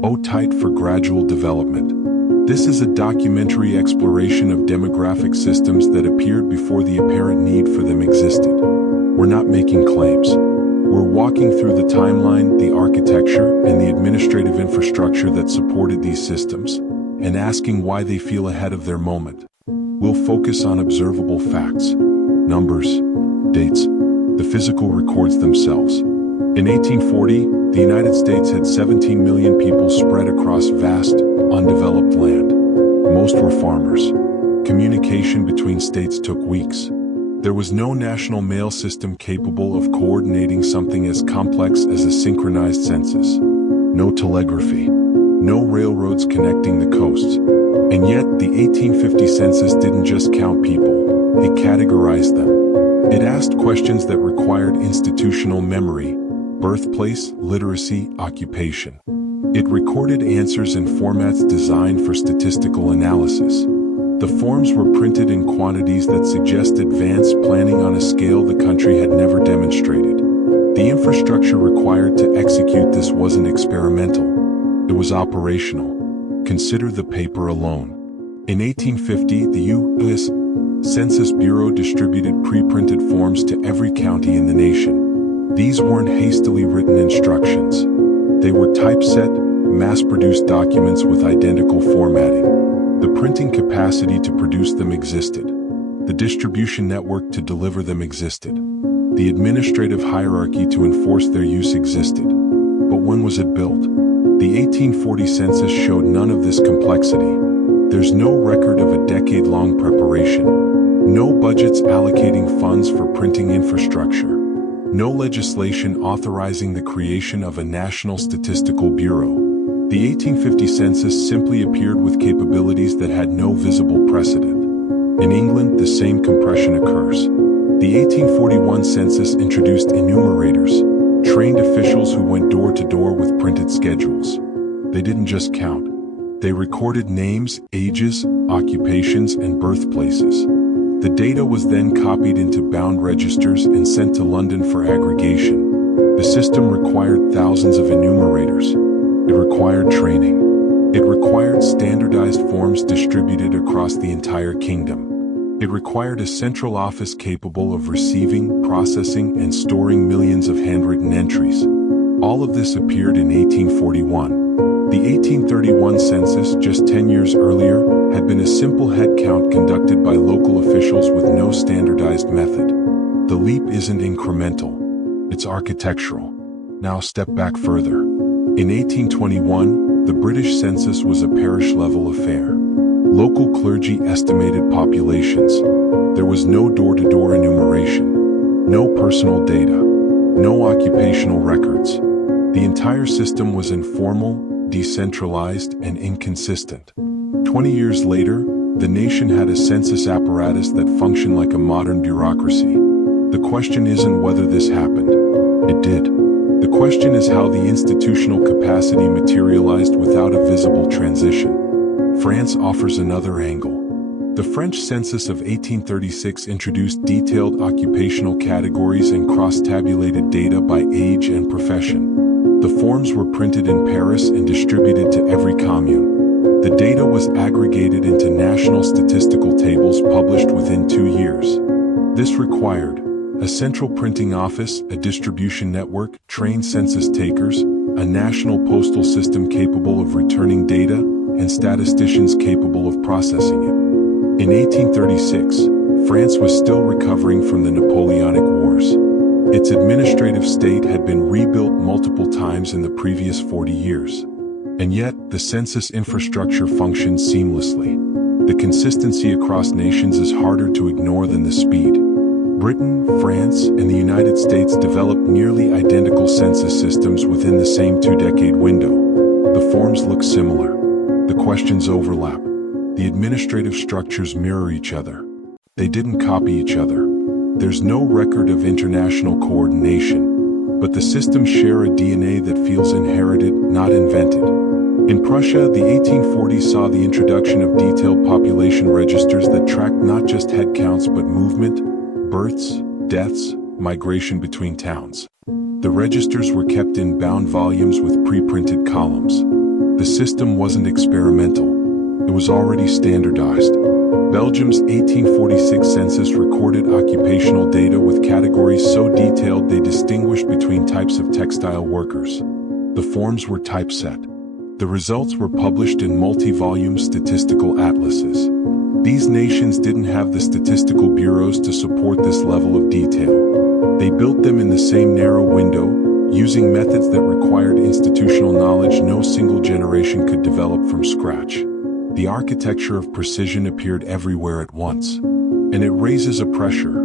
O tight for gradual development. This is a documentary exploration of demographic systems that appeared before the apparent need for them existed. We're not making claims. We're walking through the timeline, the architecture, and the administrative infrastructure that supported these systems, and asking why they feel ahead of their moment. We'll focus on observable facts, numbers, dates, the physical records themselves. In 1840, the United States had 17 million people spread across vast, undeveloped land. Most were farmers. Communication between states took weeks. There was no national mail system capable of coordinating something as complex as a synchronized census. No telegraphy. No railroads connecting the coasts. And yet, the 1850 census didn't just count people, it categorized them. It asked questions that required institutional memory: birthplace, literacy, occupation. It recorded answers in formats designed for statistical analysis. The forms were printed in quantities that suggest advanced planning on a scale the country had never demonstrated. The infrastructure required to execute this wasn't experimental. It was operational. Consider the paper alone. In 1850, the U.S. Census Bureau distributed pre-printed forms to every county in the nation. These weren't hastily written instructions. They were typeset, mass-produced documents with identical formatting. The printing capacity to produce them existed. The distribution network to deliver them existed. The administrative hierarchy to enforce their use existed. But when was it built? The 1840 census showed none of this complexity. There's no record of a decade-long preparation. No budgets allocating funds for printing infrastructure. No legislation authorizing the creation of a national statistical bureau. The 1850 census simply appeared with capabilities that had no visible precedent. In England, the same compression occurs. The 1841 census introduced enumerators, trained officials who went door to door with printed schedules. They didn't just count. They recorded names, ages, occupations, and birthplaces. The data was then copied into bound registers and sent to London for aggregation. The system required thousands of enumerators. It required training. It required standardized forms distributed across the entire kingdom. It required a central office capable of receiving, processing, and storing millions of handwritten entries. All of this appeared in 1841. The 1831 census, just 10 years earlier, had been a simple head count conducted by local officials with no standardized method. The leap isn't incremental, it's architectural. Now step back further. In 1821, the British census was a parish-level affair. Local clergy estimated populations. There was no door-to-door enumeration, no personal data, no occupational records. The entire system was informal, decentralized, and inconsistent. 20 years later, the nation had a census apparatus that functioned like a modern bureaucracy. The question isn't whether this happened. It did. The question is how the institutional capacity materialized without a visible transition. France offers another angle. The French census of 1836 introduced detailed occupational categories and cross-tabulated data by age and profession. The forms were printed in Paris and distributed to every commune. The data was aggregated into national statistical tables published within 2 years. This required a central printing office, a distribution network, trained census takers, a national postal system capable of returning data, and statisticians capable of processing it. In 1836, France was still recovering from the Napoleonic Wars. Its administrative state had been rebuilt multiple times in the previous 40 years. And yet, the census infrastructure functioned seamlessly. The consistency across nations is harder to ignore than the speed. Britain, France, and the United States developed nearly identical census systems within the same 2-decade window. The forms look similar. The questions overlap. The administrative structures mirror each other. They didn't copy each other. There's no record of international coordination, but the systems share a DNA that feels inherited, not invented. In Prussia, the 1840s saw the introduction of detailed population registers that tracked not just head counts but movement, births, deaths, migration between towns. The registers were kept in bound volumes with pre-printed columns. The system wasn't experimental. It was already standardized. Belgium's 1846 census recorded occupational data with categories so detailed they distinguished between types of textile workers. The forms were typeset. The results were published in multi-volume statistical atlases. These nations didn't have the statistical bureaus to support this level of detail. They built them in the same narrow window, using methods that required institutional knowledge no single generation could develop from scratch. The architecture of precision appeared everywhere at once. And it raises a pressure.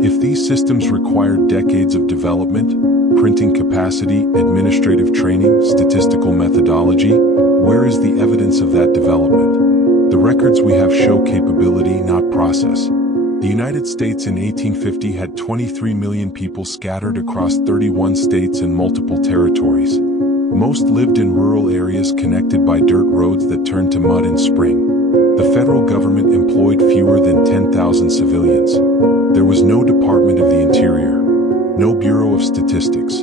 If these systems required decades of development, printing capacity, administrative training, statistical methodology, where is the evidence of that development? The records we have show capability, not process. The United States in 1850 had 23 million people scattered across 31 states and multiple territories. Most lived in rural areas connected by dirt roads that turned to mud in spring. The federal government employed fewer than 10,000 civilians. There was no Department of the Interior, no Bureau of Statistics,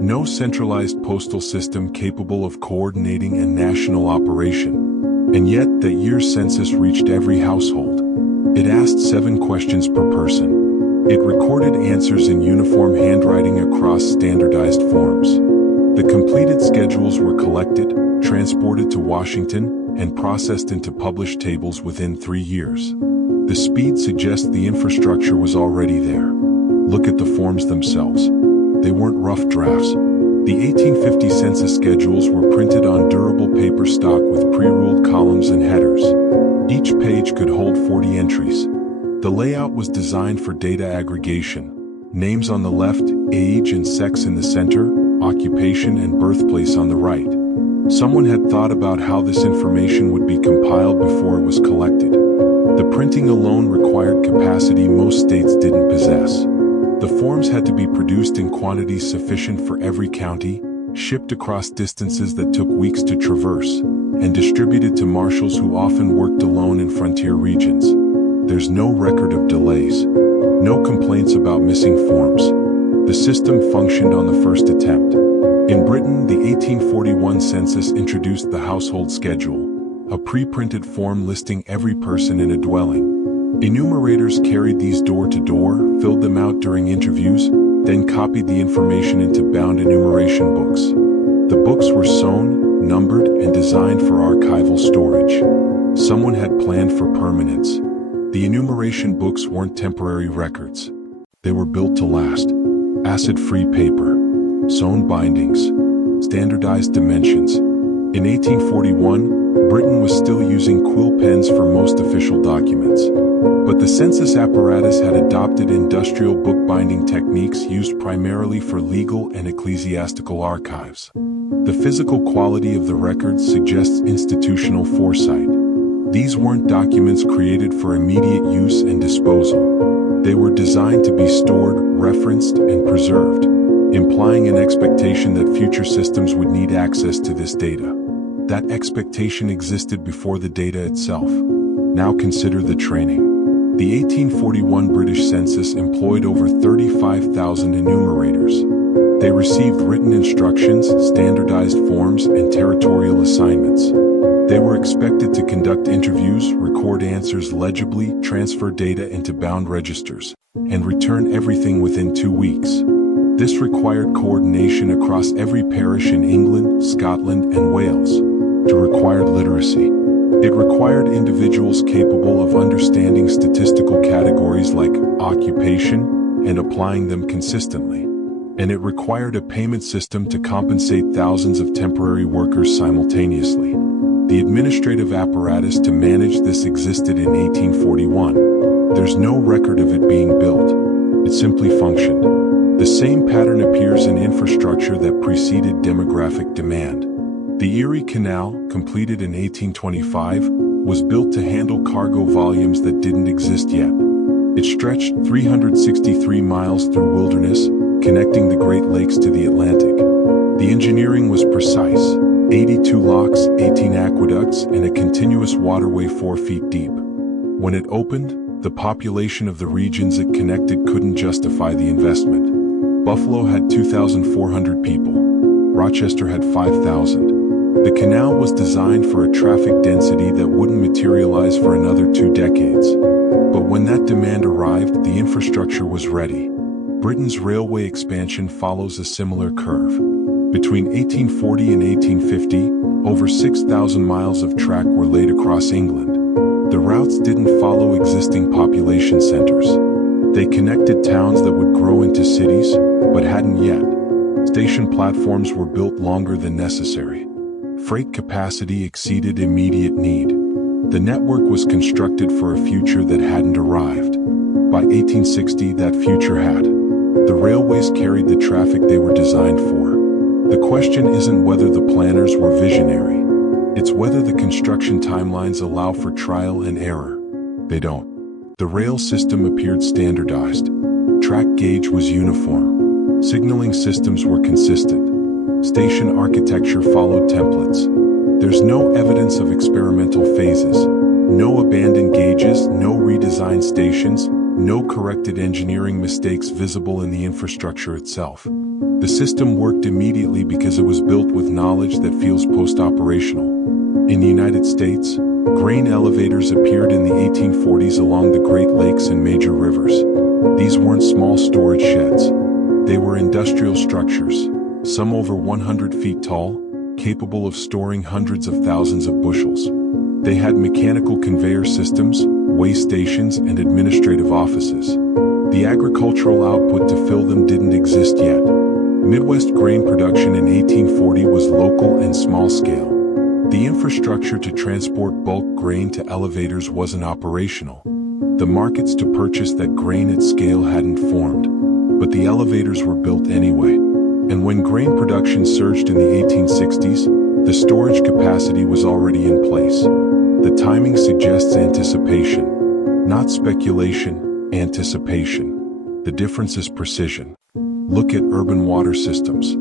no centralized postal system capable of coordinating a national operation. And yet, that year's census reached every household. It asked 7 questions per person. It recorded answers in uniform handwriting across standardized forms. The completed schedules were collected, transported to Washington, and processed into published tables within 3 years. The speed suggests the infrastructure was already there. Look at the forms themselves. They weren't rough drafts. The 1850 census schedules were printed on durable paper stock with pre-ruled columns and headers. Each page could hold 40 entries. The layout was designed for data aggregation. Names on the left, age and sex in the center, occupation and birthplace on the right. Someone had thought about how this information would be compiled before it was collected. The printing alone required capacity most states didn't possess. The forms had to be produced in quantities sufficient for every county, shipped across distances that took weeks to traverse, and distributed to marshals who often worked alone in frontier regions. There's no record of delays, no complaints about missing forms. The system functioned on the first attempt. In Britain, the 1841 census introduced the household schedule, a pre-printed form listing every person in a dwelling. Enumerators carried these door to door, filled them out during interviews, then copied the information into bound enumeration books. The books were sewn, numbered, and designed for archival storage. Someone had planned for permanence. The enumeration books weren't temporary records. They were built to last. Acid-free paper, sewn bindings, standardized dimensions. In 1841, Britain was still using quill pens for most official documents. But the census apparatus had adopted industrial bookbinding techniques used primarily for legal and ecclesiastical archives. The physical quality of the records suggests institutional foresight. These weren't documents created for immediate use and disposal. They were designed to be stored, referenced, and preserved, implying an expectation that future systems would need access to this data. That expectation existed before the data itself. Now consider the training. The 1841 British Census employed over 35,000 enumerators. They received written instructions, standardized forms, and territorial assignments. They were expected to conduct interviews, record answers legibly, transfer data into bound registers, and return everything within 2 weeks. This required coordination across every parish in England, Scotland, and Wales. It required literacy. It required individuals capable of understanding statistical categories like occupation and applying them consistently. And it required a payment system to compensate thousands of temporary workers simultaneously. The administrative apparatus to manage this existed in 1841. There's no record of it being built. It simply functioned. The same pattern appears in infrastructure that preceded demographic demand. The Erie Canal, completed in 1825, was built to handle cargo volumes that didn't exist yet. It stretched 363 miles through wilderness, connecting the Great Lakes to the Atlantic. The engineering was precise. 82 locks, 18 aqueducts, and a continuous waterway 4 feet deep. When it opened, the population of the regions it connected couldn't justify the investment. Buffalo had 2,400 people. Rochester had 5,000. The canal was designed for a traffic density that wouldn't materialize for another 2 decades. But when that demand arrived, the infrastructure was ready. Britain's railway expansion follows a similar curve. Between 1840 and 1850, over 6,000 miles of track were laid across England. The routes didn't follow existing population centers. They connected towns that would grow into cities, but hadn't yet. Station platforms were built longer than necessary. Freight capacity exceeded immediate need. The network was constructed for a future that hadn't arrived. By 1860, that future had. The railways carried the traffic they were designed for. The question isn't whether the planners were visionary. It's whether the construction timelines allow for trial and error. They don't. The rail system appeared standardized. Track gauge was uniform. Signaling systems were consistent. Station architecture followed templates. There's no evidence of experimental phases. No abandoned gauges, no redesigned stations, no corrected engineering mistakes visible in the infrastructure itself. The system worked immediately because it was built with knowledge that feels post-operational. In the United States, grain elevators appeared in the 1840s along the Great Lakes and major rivers. These weren't small storage sheds. They were industrial structures, some over 100 feet tall, capable of storing hundreds of thousands of bushels. They had mechanical conveyor systems, weigh stations, and administrative offices. The agricultural output to fill them didn't exist yet. Midwest grain production in 1840 was local and small-scale. The infrastructure to transport bulk grain to elevators wasn't operational. The markets to purchase that grain at scale hadn't formed, but the elevators were built anyway. And when grain production surged in the 1860s, the storage capacity was already in place. The timing suggests anticipation, not speculation, anticipation. The difference is precision. Look at urban water systems.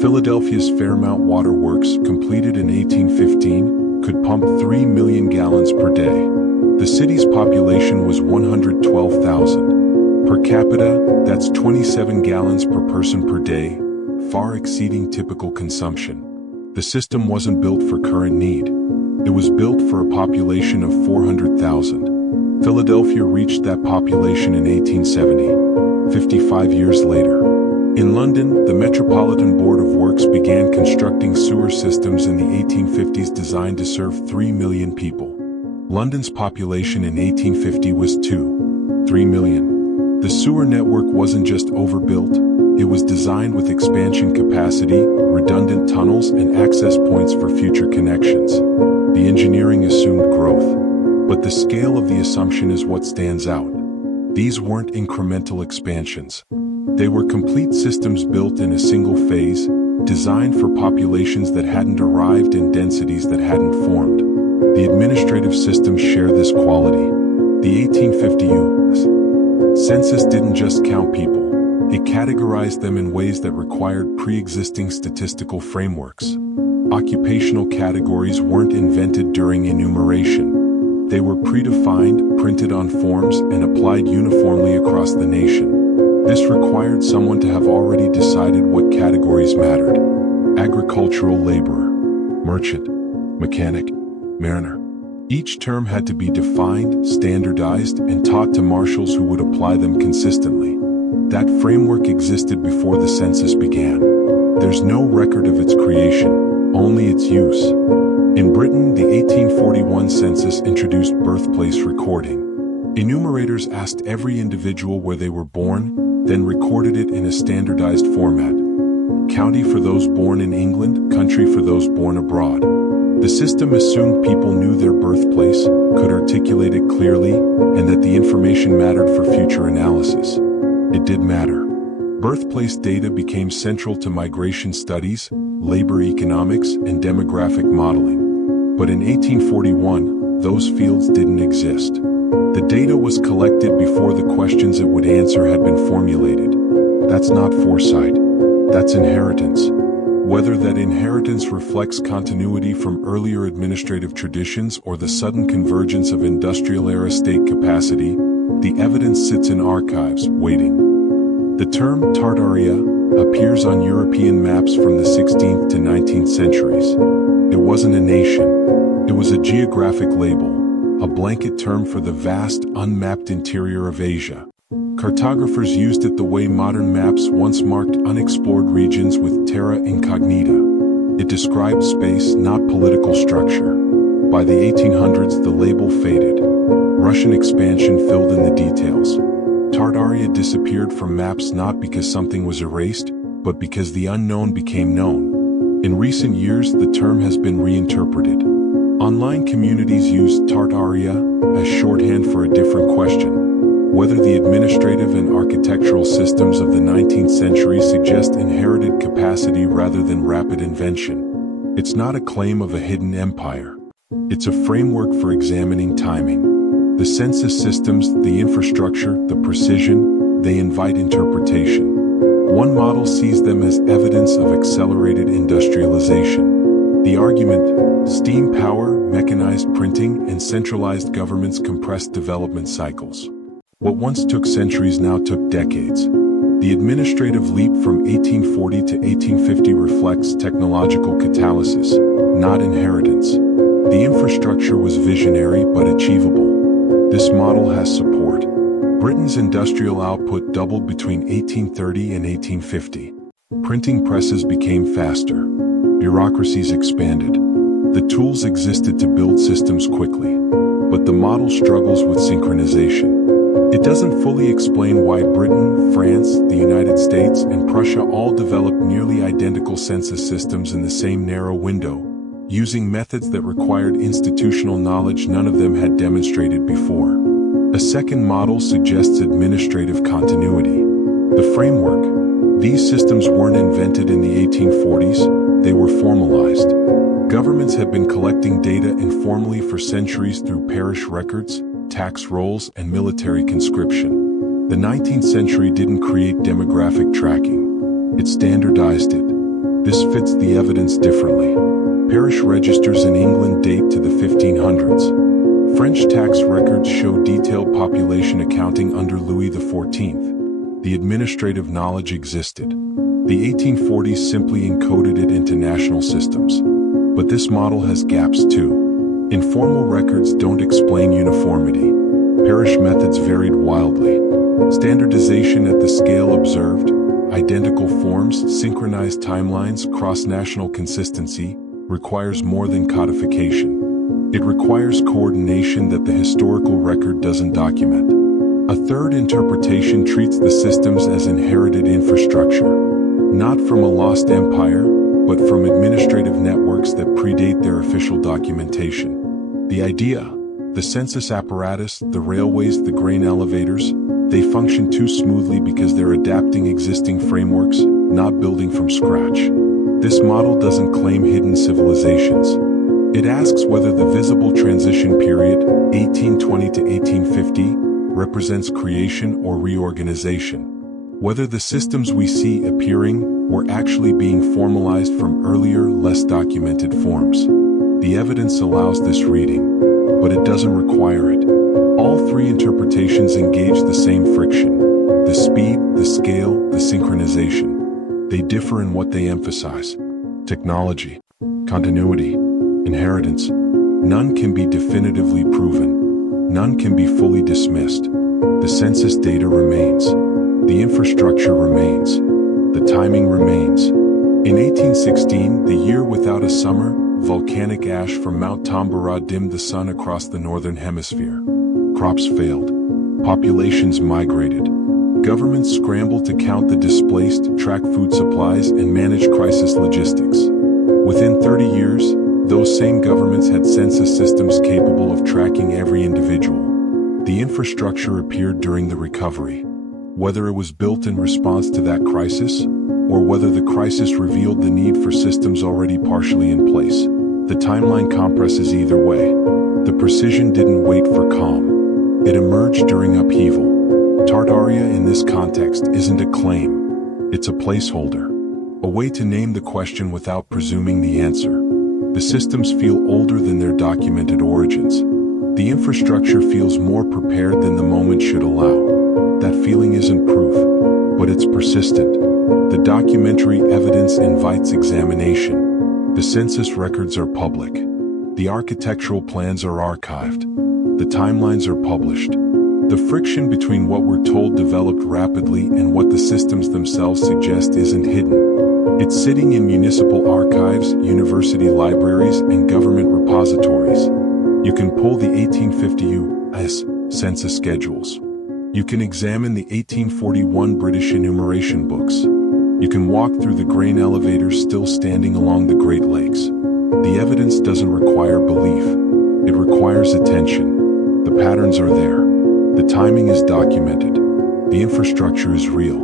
Philadelphia's Fairmount Water Works, completed in 1815, could pump 3 million gallons per day. The city's population was 112,000. Per capita, that's 27 gallons per person per day, far exceeding typical consumption. The system wasn't built for current need. It was built for a population of 400,000. Philadelphia reached that population in 1870, 55 years later. In London, the Metropolitan Board of Works began constructing sewer systems in the 1850s designed to serve 3 million people. London's population in 1850 was 3 million. The sewer network wasn't just overbuilt, it was designed with expansion capacity, redundant tunnels, and access points for future connections. The engineering assumed growth, but the scale of the assumption is what stands out. These weren't incremental expansions. They were complete systems built in a single phase, designed for populations that hadn't arrived and densities that hadn't formed. The administrative systems share this quality. The 1850 U.S. Census didn't just count people. It categorized them in ways that required pre-existing statistical frameworks. Occupational categories weren't invented during enumeration. They were predefined, printed on forms, and applied uniformly across the nation. This required someone to have already decided what categories mattered. Agricultural laborer, merchant, mechanic, mariner. Each term had to be defined, standardized, and taught to marshals who would apply them consistently. That framework existed before the census began. There's no record of its creation, only its use. In Britain, the 1841 census introduced birthplace recording. Enumerators asked every individual where they were born, then recorded it in a standardized format. County for those born in England, country for those born abroad. The system assumed people knew their birthplace, could articulate it clearly, and that the information mattered for future analysis. It did matter. Birthplace data became central to migration studies, labor economics, and demographic modeling. But in 1841, those fields didn't exist. The data was collected before the questions it would answer had been formulated. That's not foresight. That's inheritance. Whether that inheritance reflects continuity from earlier administrative traditions or the sudden convergence of industrial-era state capacity, the evidence sits in archives, waiting. The term Tartaria appears on European maps from the 16th to 19th centuries. It It wasn't a nation. It was a geographic label, a blanket term for the vast, unmapped interior of Asia. Cartographers used it the way modern maps once marked unexplored regions with terra incognita. It described space, not political structure. By the 1800s, the label faded. Russian expansion filled in the details. Tartaria disappeared from maps not because something was erased, but because the unknown became known. In recent years, the term has been reinterpreted. Online communities use Tartaria as shorthand for a different question: whether the administrative and architectural systems of the 19th century suggest inherited capacity rather than rapid invention. It's not a claim of a hidden empire. It's a framework for examining timing. The census systems, the infrastructure, the precision, they invite interpretation. One model sees them as evidence of accelerated industrialization. The argument: steam power, mechanized printing, and centralized governments compressed development cycles. What once took centuries now took decades. The administrative leap from 1840 to 1850 reflects technological catalysis, not inheritance. The infrastructure was visionary but achievable. This model has support. Britain's industrial output doubled between 1830 and 1850. Printing presses became faster. Bureaucracies expanded. The tools existed to build systems quickly. But the model struggles with synchronization. It doesn't fully explain why Britain, France, the United States, and Prussia all developed nearly identical census systems in the same narrow window, using methods that required institutional knowledge none of them had demonstrated before. A second model suggests administrative continuity. The framework: these systems weren't invented in the 1840s, they were formalized. Governments had been collecting data informally for centuries through parish records, tax rolls, and military conscription. The 19th century didn't create demographic tracking. It standardized it. This fits the evidence differently. Parish registers in England date to the 1500s. French tax records show detailed population accounting under Louis XIV. The administrative knowledge existed. The 1840s simply encoded it into national systems. But this model has gaps too. Informal records don't explain uniformity. Parish methods varied wildly. Standardization at the scale observed, identical forms, synchronized timelines, cross-national consistency, requires more than codification. It requires coordination that the historical record doesn't document. A third interpretation treats the systems as inherited infrastructure, not from a lost empire, but from administrative networks that predate their official documentation. The idea: the census apparatus, the railways, the grain elevators, they function too smoothly because they're adapting existing frameworks, not building from scratch. This model doesn't claim hidden civilizations. It asks whether the visible transition period, 1820 to 1850, represents creation or reorganization. Whether the systems we see appearing were actually being formalized from earlier, less documented forms. The evidence allows this reading, but it doesn't require it. All three interpretations engage the same friction: the speed, the scale, the synchronization. They differ in what they emphasize: technology, continuity, inheritance. None can be definitively proven. None can be fully dismissed. The census data remains. The infrastructure remains. The timing remains. In 1816, the year without a summer, volcanic ash from Mount Tambora dimmed the sun across the northern hemisphere. Crops failed. Populations migrated. Governments scrambled to count the displaced, track food supplies, and manage crisis logistics. Within 30 years, those same governments had census systems capable of tracking every individual. The infrastructure appeared during the recovery. Whether it was built in response to that crisis, or whether the crisis revealed the need for systems already partially in place, the timeline compresses either way. The precision didn't wait for calm. It emerged during upheaval. Tartaria in this context isn't a claim. It's a placeholder. A way to name the question without presuming the answer. The systems feel older than their documented origins. The infrastructure feels more prepared than the moment should allow. That feeling isn't proof, but it's persistent. The documentary evidence invites examination. The census records are public. The architectural plans are archived. The timelines are published. The friction between what we're told developed rapidly and what the systems themselves suggest isn't hidden. It's sitting in municipal archives, university libraries, and government repositories. You can pull the 1850 U.S. Census schedules. You can examine the 1841 British enumeration books. You can walk through the grain elevators still standing along the Great Lakes. The evidence doesn't require belief. It requires attention. The patterns are there. The timing is documented. The infrastructure is real.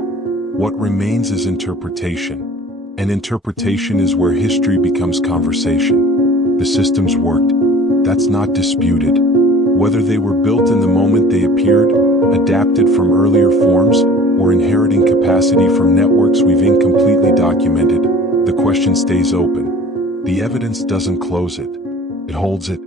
What remains is interpretation. And interpretation is where history becomes conversation. The systems worked. That's not disputed. Whether they were built in the moment they appeared, adapted from earlier forms, or inheriting capacity from networks we've incompletely documented, the question stays open. The evidence doesn't close it. It holds it.